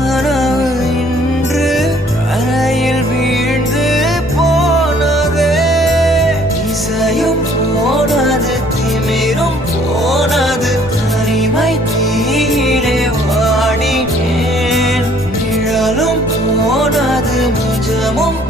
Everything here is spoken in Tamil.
கனவு இன்று அறையில் வீழ்ந்து போனதே. இசையும் போனது, திமிரும் போனது, தனிமை தீயிலே வாடினேன். நிழலும் போனது, முஜமும்